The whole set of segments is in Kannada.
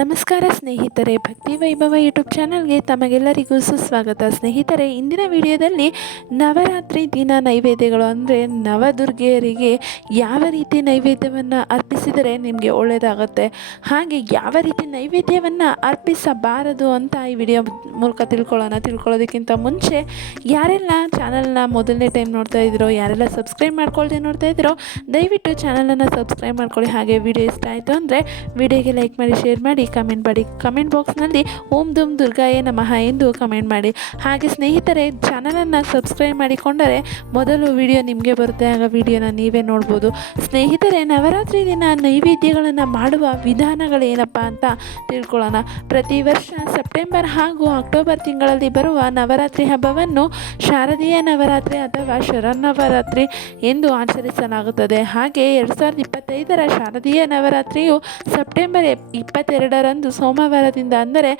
ನಮಸ್ಕಾರ ಸ್ನೇಹಿತರೆ, ಭಕ್ತಿ ವೈಭವ ಯೂಟ್ಯೂಬ್ ಚಾನಲ್ಗೆ ತಮಗೆಲ್ಲರಿಗೂ ಸುಸ್ವಾಗತ. ಸ್ನೇಹಿತರೆ, ಇಂದಿನ ವಿಡಿಯೋದಲ್ಲಿ ನವರಾತ್ರಿ ದಿನ ನೈವೇದ್ಯಗಳು ಅಂದರೆ ನವದುರ್ಗೆಯರಿಗೆ ಯಾವ ರೀತಿ ನೈವೇದ್ಯವನ್ನು ಅರ್ಪಿಸಿದರೆ ನಿಮಗೆ ಒಳ್ಳೆಯದಾಗುತ್ತೆ? ಹಾಗೆ ಯಾವ ರೀತಿ ನೈವೇದ್ಯವನ್ನು ಅರ್ಪಿಸಬಾರದು ಅಂತ ಈ ವಿಡಿಯೋ ಮೂಲಕ ತಿಳ್ಕೊಳ್ಳೋಣ. ತಿಳ್ಕೊಳ್ಳೋದಕ್ಕಿಂತ ಮುಂಚೆ ಯಾರೆಲ್ಲ ಚಾನಲ್ನ ಮೊದಲನೇ ಟೈಮ್ ನೋಡ್ತಾ ಇದ್ದೀರೋ ಯಾರೆಲ್ಲ ಸಬ್ಸ್ಕ್ರೈಬ್ ಮಾಡ್ಕೊಳ್ಳದೆ ನೋಡ್ತಾ ಇದ್ದೀರೋ ದಯವಿಟ್ಟು ಚಾನಲನ್ನು ಸಬ್ಸ್ಕ್ರೈಬ್ ಮಾಡ್ಕೊಳ್ಳಿ. ಹಾಗೆ ವಿಡಿಯೋ ಇಷ್ಟ ಆಯಿತು ಅಂದರೆ ವಿಡಿಯೋಗೆ ಲೈಕ್ ಮಾಡಿ, ಶೇರ್ ಮಾಡಿ. ಕಮೆಂಟ್ ಮಾಡಿ. ಕಮೆಂಟ್ ಬಾಕ್ಸ್ನಲ್ಲಿ ಓಂ ದುಮ್ ದುರ್ಗಾಯೇ ನಮಃ ಎಂದು ಕಮೆಂಟ್ ಮಾಡಿ. ಹಾಗೆ ಸ್ನೇಹಿತರೆ ಚಾನಲನ್ನು ಸಬ್ಸ್ಕ್ರೈಬ್ ಮಾಡಿಕೊಂಡರೆ ಮೊದಲು ವಿಡಿಯೋ ನಿಮಗೆ ಬರುತ್ತೆ. ಆಗ ವಿಡಿಯೋನ ನೀವೇ ನೋಡ್ಬೋದು. ಸ್ನೇಹಿತರೆ, ನವರಾತ್ರಿ ದಿನ ನೈವೇದ್ಯಗಳನ್ನು ಮಾಡುವ ವಿಧಾನಗಳೇನಪ್ಪ ಅಂತ ತಿಳ್ಕೊಳ್ಳೋಣ. ಪ್ರತಿ ವರ್ಷ ಸೆಪ್ಟೆಂಬರ್ ಹಾಗೂ ಅಕ್ಟೋಬರ್ ತಿಂಗಳಲ್ಲಿ ಬರುವ ನವರಾತ್ರಿ ಹಬ್ಬವನ್ನು ಶಾರದೀಯ ನವರಾತ್ರಿ ಅಥವಾ ಶರನ್ನವರಾತ್ರಿ ಎಂದು ಆಚರಿಸಲಾಗುತ್ತದೆ. ಹಾಗೆ ಎರಡು ಸಾವಿರದ ಇಪ್ಪತ್ತೈದರ ಶಾರದೀಯ ನವರಾತ್ರಿಯು ಸೆಪ್ಟೆಂಬರ್ ಎಪ್- ಇಪ್ಪತ್ತೆರಡರಂದು ಸೋಮವಾರದಿಂದ, ಅಂದರೆ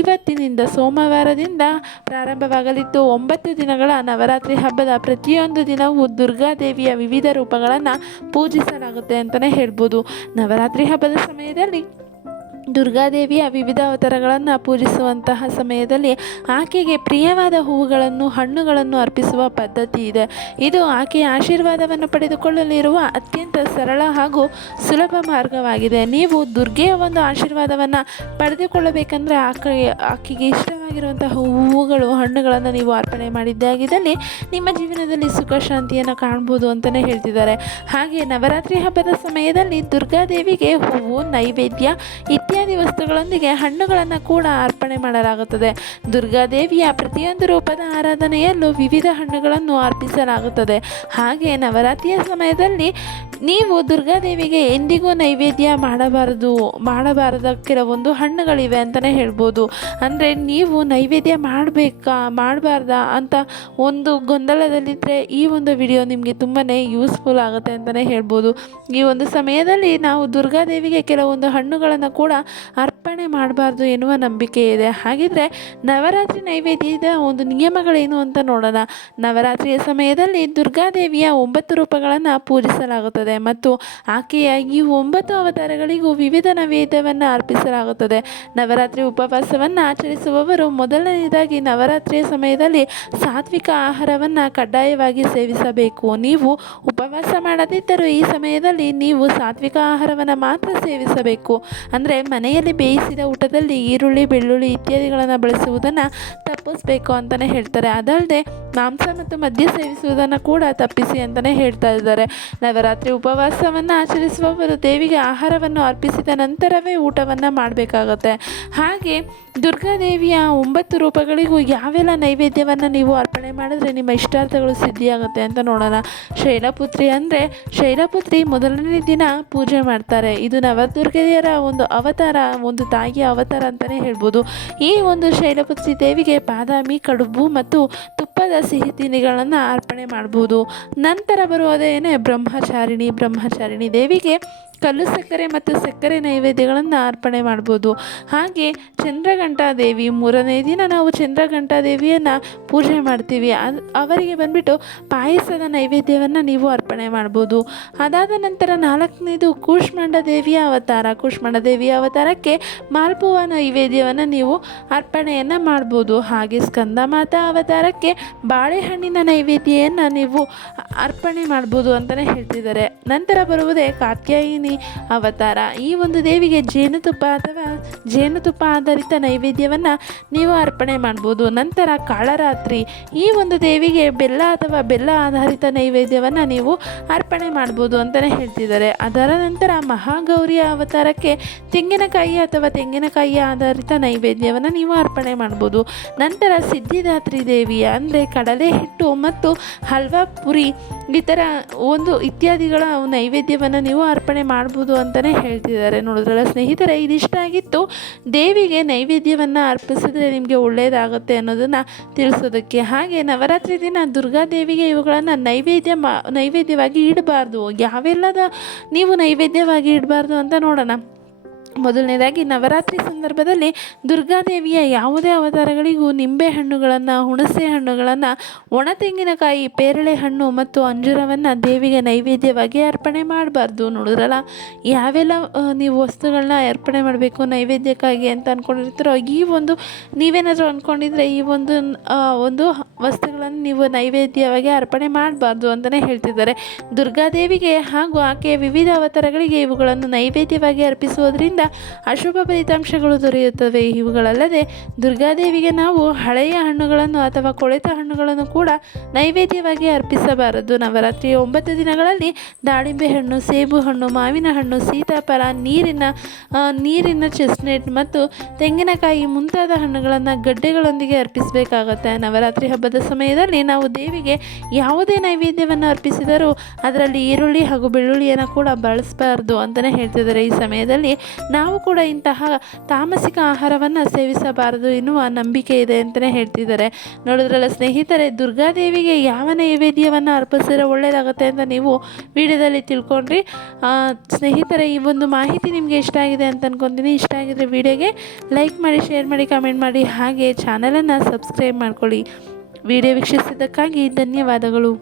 ಇವತ್ತಿನಿಂದ ಸೋಮವಾರದಿಂದ ಪ್ರಾರಂಭವಾಗಲಿದ್ದು ಒಂಬತ್ತು ದಿನಗಳ ನವರಾತ್ರಿ ಹಬ್ಬದ ಪ್ರತಿಯೊಂದು ದಿನವೂ ದುರ್ಗಾದೇವಿಯ ವಿವಿಧ ರೂಪಗಳನ್ನು ಪೂಜಿಸಲಾಗುತ್ತೆ ಅಂತಲೇ ಹೇಳ್ಬೋದು. ನವರಾತ್ರಿ ಹಬ್ಬದ ಸಮಯದಲ್ಲಿ ದುರ್ಗಾದೇವಿಯ ವಿವಿಧ ಅವತಾರಗಳನ್ನು ಪೂಜಿಸುವಂತಹ ಸಮಯದಲ್ಲಿ ಆಕೆಗೆ ಪ್ರಿಯವಾದ ಹೂವುಗಳನ್ನು, ಹಣ್ಣುಗಳನ್ನು ಅರ್ಪಿಸುವ ಪದ್ಧತಿ ಇದೆ. ಇದು ಆಕೆಯ ಆಶೀರ್ವಾದವನ್ನು ಪಡೆದುಕೊಳ್ಳಲಿರುವ ಅತ್ಯಂತ ಸರಳ ಹಾಗೂ ಸುಲಭ ಮಾರ್ಗವಾಗಿದೆ. ನೀವು ದುರ್ಗೆಯ ಒಂದು ಆಶೀರ್ವಾದವನ್ನು ಪಡೆದುಕೊಳ್ಳಬೇಕಂದ್ರೆ ಆಕೆ, ಆಕೆಗೆ ಇಷ್ಟವಾಗಿರುವಂತಹ ಹೂವುಗಳು, ಹಣ್ಣುಗಳನ್ನು ನೀವು ಅರ್ಪಣೆ ಮಾಡಿದ್ದಾಗಿದ್ದಲ್ಲಿ ನಿಮ್ಮ ಜೀವನದಲ್ಲಿ ಸುಖ ಶಾಂತಿಯನ್ನು ಕಾಣ್ಬೋದು ಅಂತಲೇ ಹೇಳ್ತಿದ್ದಾರೆ. ಹಾಗೆ ನವರಾತ್ರಿ ಹಬ್ಬದ ಸಮಯದಲ್ಲಿ ದುರ್ಗಾದೇವಿಗೆ ಹೂವು, ನೈವೇದ್ಯ ವಸ್ತುಗಳೊಂದಿಗೆ ಹಣ್ಣುಗಳನ್ನು ಕೂಡ ಅರ್ಪಣೆ ಮಾಡಲಾಗುತ್ತದೆ. ದುರ್ಗಾದೇವಿಯ ಪ್ರತಿಯೊಂದು ರೂಪದ ಆರಾಧನೆಯಲ್ಲೂ ವಿವಿಧ ಹಣ್ಣುಗಳನ್ನು ಅರ್ಪಿಸಲಾಗುತ್ತದೆ. ಹಾಗೆ ನವರಾತ್ರಿಯ ಸಮಯದಲ್ಲಿ ನೀವು ದುರ್ಗಾದೇವಿಗೆ ಎಂದಿಗೂ ನೈವೇದ್ಯ ಮಾಡಬಾರದು ಮಾಡಬಾರದ ಕೆಲವೊಂದು ಹಣ್ಣುಗಳಿವೆ ಅಂತಲೇ ಹೇಳ್ಬೋದು. ಅಂದರೆ ನೀವು ನೈವೇದ್ಯ ಮಾಡಬೇಕಾ, ಮಾಡಬಾರ್ದಾ ಅಂತ ಒಂದು ಗೊಂದಲದಲ್ಲಿದ್ದರೆ ಈ ಒಂದು ವಿಡಿಯೋ ನಿಮಗೆ ತುಂಬಾ ಯೂಸ್ಫುಲ್ ಆಗುತ್ತೆ ಅಂತಲೇ ಹೇಳ್ಬೋದು. ಈ ಒಂದು ಸಮಯದಲ್ಲಿ ನಾವು ದುರ್ಗಾದೇವಿಗೆ ಕೆಲವೊಂದು ಹಣ್ಣುಗಳನ್ನು ಕೂಡ ಅರ್ಪಣೆ ಮಾಡಬಾರ್ದು ಎನ್ನುವ ನಂಬಿಕೆ ಇದೆ. ಹಾಗಿದ್ರೆ ನವರಾತ್ರಿ ನೈವೇದ್ಯದ ಒಂದು ನಿಯಮಗಳೇನು ಅಂತ ನೋಡೋಣ. ನವರಾತ್ರಿಯ ಸಮಯದಲ್ಲಿ ದುರ್ಗಾದೇವಿಯ ಒಂಬತ್ತು ರೂಪಗಳನ್ನು ಪೂಜಿಸಲಾಗುತ್ತದೆ. ಮತ್ತು ಆಕೆಯ ಈ ಒಂಬತ್ತು ಅವತಾರಗಳಿಗೂ ವಿವಿಧ ನೈವೇದ್ಯವನ್ನು ಅರ್ಪಿಸಲಾಗುತ್ತದೆ. ನವರಾತ್ರಿ ಉಪವಾಸವನ್ನು ಆಚರಿಸುವವರು ಮೊದಲನೆಯದಾಗಿ ನವರಾತ್ರಿಯ ಸಮಯದಲ್ಲಿ ಸಾತ್ವಿಕ ಆಹಾರವನ್ನು ಕಡ್ಡಾಯವಾಗಿ ಸೇವಿಸಬೇಕು. ನೀವು ಉಪವಾಸ ಮಾಡದಿದ್ದರೂ ಈ ಸಮಯದಲ್ಲಿ ನೀವು ಸಾತ್ವಿಕ ಆಹಾರವನ್ನು ಮಾತ್ರ ಸೇವಿಸಬೇಕು. ಅಂದರೆ ಮನೆಯಲ್ಲಿ ಬೇಯಿಸಿದ ಊಟದಲ್ಲಿ ಈರುಳ್ಳಿ, ಬೆಳ್ಳುಳ್ಳಿ ಇತ್ಯಾದಿಗಳನ್ನು ಬಳಸುವುದನ್ನು ತಪ್ಪಿಸಬೇಕು ಅಂತಲೇ ಹೇಳ್ತಾರೆ. ಅದಲ್ಲದೆ ಮಾಂಸ ಮತ್ತು ಮದ್ಯ ಸೇವಿಸುವುದನ್ನು ಕೂಡ ತಪ್ಪಿಸಿ ಅಂತಲೇ ಹೇಳ್ತಾ ಇದ್ದಾರೆ. ನವರಾತ್ರಿ ಉಪವಾಸವನ್ನು ಆಚರಿಸುವವರು ದೇವಿಗೆ ಆಹಾರವನ್ನು ಅರ್ಪಿಸಿದ ನಂತರವೇ ಊಟವನ್ನು ಮಾಡಬೇಕಾಗುತ್ತೆ. ಹಾಗೆ ದುರ್ಗಾದೇವಿಯ ಒಂಬತ್ತು ರೂಪಗಳಿಗೂ ಯಾವೆಲ್ಲ ನೈವೇದ್ಯವನ್ನು ನೀವು ಅರ್ಪಣೆ ಮಾಡಿದ್ರೆ ನಿಮ್ಮ ಇಷ್ಟಾರ್ಥಗಳು ಸಿದ್ಧಿಯಾಗುತ್ತೆ ಅಂತ ನೋಡೋಣ. ಶೈಲಪುತ್ರಿ ಅಂದರೆ ಶೈಲಪುತ್ರಿ ಮೊದಲನೇ ದಿನ ಪೂಜೆ ಮಾಡ್ತಾರೆ. ಇದು ನವದುರ್ಗೆಯರ ಒಂದು ಅವತಾರ, ಒಂದು ತಾಯಿಯ ಅವತಾರ ಅಂತಲೇ ಹೇಳ್ಬೋದು. ಈ ಒಂದು ಶೈಲಪುತ್ರಿ ದೇವಿಗೆ ಬಾದಾಮಿ, ಕಡುಬು ಮತ್ತು ತುಪ್ಪದ ಸಿಹಿ ತಿಂಡಿಗಳನ್ನು ಅರ್ಪಣೆ ಮಾಡ್ಬೋದು. ನಂತರ ಬರುವುದೇನೆ ಬ್ರಹ್ಮಚಾರಿಣಿ ಬ್ರಹ್ಮಚಾರಿಣಿ ದೇವಿಗೆ ಕಲ್ಲು ಸಕ್ಕರೆ ಮತ್ತು ಸಕ್ಕರೆ ನೈವೇದ್ಯಗಳನ್ನು ಅರ್ಪಣೆ ಮಾಡ್ಬೋದು. ಹಾಗೆ ಚಂದ್ರಘಂಟಾ ದೇವಿ ಮೂರನೇ ದಿನ ನಾವು ಚಂದ್ರಘಂಟಾ ದೇವಿಯನ್ನು ಪೂಜೆ ಮಾಡ್ತೀವಿ. ಅದು ಅವರಿಗೆ ಬಂದ್ಬಿಟ್ಟು ಪಾಯಸದ ನೈವೇದ್ಯವನ್ನು ನೀವು ಅರ್ಪಣೆ ಮಾಡ್ಬೋದು. ಅದಾದ ನಂತರ ನಾಲ್ಕನೇದು ಕೂಷ್ಮಾಂಡ ದೇವಿಯ ಅವತಾರ. ಕೂಷ್ಮಾಂಡ ದೇವಿಯ ಅವತಾರಕ್ಕೆ ಮಾಲ್ಪುವ ನೈವೇದ್ಯವನ್ನು ನೀವು ಅರ್ಪಣೆಯನ್ನು ಮಾಡ್ಬೋದು. ಹಾಗೆ ಸ್ಕಂದಮಾತಾ ಅವತಾರಕ್ಕೆ ಬಾಳೆಹಣ್ಣಿನ ನೈವೇದ್ಯೆಯನ್ನು ನೀವು ಅರ್ಪಣೆ ಮಾಡ್ಬೋದು ಅಂತಲೇ ಹೇಳ್ತಿದ್ದಾರೆ. ನಂತರ ಬರುವುದೇ ಕಾತ್ಯಾಯಿನಿ ಅವತಾರ. ಈ ಒಂದು ದೇವಿಗೆ ಜೇನುತುಪ್ಪ ಅಥವಾ ಜೇನುತುಪ್ಪ ಆಧಾರಿತ ನೈವೇದ್ಯವನ್ನು ನೀವು ಅರ್ಪಣೆ ಮಾಡ್ಬೋದು. ನಂತರ ಕಾಳರಾತ್ರಿ. ಈ ಒಂದು ದೇವಿಗೆ ಬೆಲ್ಲ ಅಥವಾ ಬೆಲ್ಲ ಆಧಾರಿತ ನೈವೇದ್ಯವನ್ನು ನೀವು ಅರ್ಪಣೆ ಮಾಡ್ಬೋದು ಅಂತಲೇ ಹೇಳ್ತಿದ್ದಾರೆ. ಅದರ ನಂತರ ಮಹಾಗೌರಿಯ ಅವತಾರಕ್ಕೆ ತೆಂಗಿನಕಾಯಿ ಅಥವಾ ತೆಂಗಿನಕಾಯಿ ಆಧಾರಿತ ನೈವೇದ್ಯವನ್ನು ನೀವು ಅರ್ಪಣೆ ಮಾಡ್ಬೋದು. ನಂತರ ಸಿದ್ಧಿದಾತ್ರಿ ದೇವಿಯ ಅಂದರೆ ಕಡಲೆ ಹಿಟ್ಟು ಮತ್ತು ಹಲ್ವಾ ಪುರಿ ಈ ಥರ ಒಂದು ಇತ್ಯಾದಿಗಳ ನೈವೇದ್ಯವನ್ನು ನೀವು ಅರ್ಪಣೆ ಮಾಡ್ಬೋದು ಅಂತಲೇ ಹೇಳ್ತಿದ್ದಾರೆ. ನೋಡಿದ್ರಲ್ಲ ಸ್ನೇಹಿತರೆ ಇದಿಷ್ಟ ಆಗಿತ್ತು ದೇವಿಗೆ ನೈವೇದ್ಯವನ್ನು ಅರ್ಪಿಸಿದ್ರೆ ನಿಮಗೆ ಒಳ್ಳೆಯದಾಗುತ್ತೆ ಅನ್ನೋದನ್ನು ತಿಳಿಸೋದಕ್ಕೆ. ಹಾಗೆ ನವರಾತ್ರಿ ದಿನ ದುರ್ಗಾದೇವಿಗೆ ಇವುಗಳನ್ನು ನೈವೇದ್ಯ ಮಾ, ನೈವೇದ್ಯವಾಗಿ ಇಡಬಾರ್ದು. ಯಾವೆಲ್ಲದ, ನೀವು ನೈವೇದ್ಯವಾಗಿ ಇಡಬಾರ್ದು ಅಂತ ನೋಡೋಣ. ಮೊದಲನೇದಾಗಿ ನವರಾತ್ರಿ ಸಂದರ್ಭದಲ್ಲಿ ದುರ್ಗಾದೇವಿಯ ಯಾವುದೇ ಅವತಾರಗಳಿಗೂ ನಿಂಬೆ ಹಣ್ಣುಗಳನ್ನು, ಹುಣಸೆ ಹಣ್ಣುಗಳನ್ನು ಒಣ ತೆಂಗಿನಕಾಯಿ ಪೇರಳೆ ಹಣ್ಣು ಮತ್ತು ಅಂಜೂರವನ್ನು ದೇವಿಗೆ ನೈವೇದ್ಯವಾಗಿ ಅರ್ಪಣೆ ಮಾಡಬಾರ್ದು ನೋಡಿದ್ರಲ್ಲ? ಯಾವೆಲ್ಲ ನೀವು ವಸ್ತುಗಳನ್ನ ಅರ್ಪಣೆ ಮಾಡಬೇಕು ನೈವೇದ್ಯಕ್ಕಾಗಿ ಅಂತ ಅಂದ್ಕೊಂಡಿರ್ತಾರೋ ಈ ಒಂದು, ನೀವೇನಾದರೂ ಅಂದ್ಕೊಂಡಿದ್ರೆ ಈ ಒಂದು ಒಂದು ವಸ್ತುಗಳನ್ನು ನೀವು ನೈವೇದ್ಯವಾಗಿ ಅರ್ಪಣೆ ಮಾಡಬಾರ್ದು ಅಂತಲೇ ಹೇಳ್ತಿದ್ದಾರೆ. ದುರ್ಗಾದೇವಿಗೆ ಹಾಗೂ ಆಕೆಯ ವಿವಿಧ ಅವತಾರಗಳಿಗೆ ಇವುಗಳನ್ನು ನೈವೇದ್ಯವಾಗಿ ಅರ್ಪಿಸುವುದರಿಂದ ಅಶುಭ ಫಲಿತಾಂಶಗಳು ದೊರೆಯುತ್ತವೆ. ಇವುಗಳಲ್ಲದೆ ದುರ್ಗಾದೇವಿಗೆ ನಾವು ಹಳೆಯ ಹಣ್ಣುಗಳನ್ನು ಅಥವಾ ಕೊಳೆತ ಹಣ್ಣುಗಳನ್ನು ಕೂಡ ನೈವೇದ್ಯವಾಗಿ ಅರ್ಪಿಸಬಾರದು. ನವರಾತ್ರಿಯ ಒಂಬತ್ತು ದಿನಗಳಲ್ಲಿ ದಾಳಿಂಬೆ ಹಣ್ಣು, ಸೇಬು ಹಣ್ಣು, ಮಾವಿನ ಹಣ್ಣು, ಸೀತಾಫಲ, ನೀರಿನ ನೀರಿನ ಚೆಸ್ನೆಟ್ ಮತ್ತು ತೆಂಗಿನಕಾಯಿ ಮುಂತಾದ ಹಣ್ಣುಗಳನ್ನು ಗಡ್ಡೆಗಳೊಂದಿಗೆ ಅರ್ಪಿಸಬೇಕಾಗುತ್ತೆ. ನವರಾತ್ರಿ ಹಬ್ಬದ ಸಮಯದಲ್ಲಿ ನಾವು ದೇವಿಗೆ ಯಾವುದೇ ನೈವೇದ್ಯವನ್ನು ಅರ್ಪಿಸಿದರೂ ಅದರಲ್ಲಿ ಈರುಳ್ಳಿ ಹಾಗೂ ಬೆಳ್ಳುಳ್ಳಿಯನ್ನು ಕೂಡ ಬಳಸಬಾರ್ದು ಅಂತಲೇ ಹೇಳ್ತಿದ್ದಾರೆ. ಈ ಸಮಯದಲ್ಲಿ ನಾವು ಕೂಡ ಇಂತಹ ತಾಮಸಿಕ ಆಹಾರವನ್ನು ಸೇವಿಸಬಾರದು ಎನ್ನುವ ನಂಬಿಕೆ ಇದೆ ಅಂತಲೇ ಹೇಳ್ತಿದ್ದಾರೆ. ನೋಡಿದ್ರಲ್ಲ ಸ್ನೇಹಿತರೆ, ದುರ್ಗಾದೇವಿಗೆ ಯಾವ ನೈವೇದ್ಯವನ್ನು ಅರ್ಪಿಸಿದ್ರೆ ಒಳ್ಳೆಯದಾಗುತ್ತೆ ಅಂತ ನೀವು ವಿಡಿಯೋದಲ್ಲಿ ತಿಳ್ಕೊಂಡ್ರಿ. ಸ್ನೇಹಿತರೆ, ಈ ಒಂದು ಮಾಹಿತಿ ನಿಮಗೆ ಇಷ್ಟ ಆಗಿದೆ ಅಂತ ಅನ್ಕೊತೀನಿ. ಇಷ್ಟ ಆಗಿದ್ರೆ ವಿಡಿಯೋಗೆ ಲೈಕ್ ಮಾಡಿ, ಶೇರ್ ಮಾಡಿ, ಕಮೆಂಟ್ ಮಾಡಿ, ಹಾಗೆ ಚಾನಲನ್ನು ಸಬ್ಸ್ಕ್ರೈಬ್ ಮಾಡ್ಕೊಳ್ಳಿ. ವಿಡಿಯೋ ವೀಕ್ಷಿಸಿದ್ದಕ್ಕಾಗಿ ಧನ್ಯವಾದಗಳು.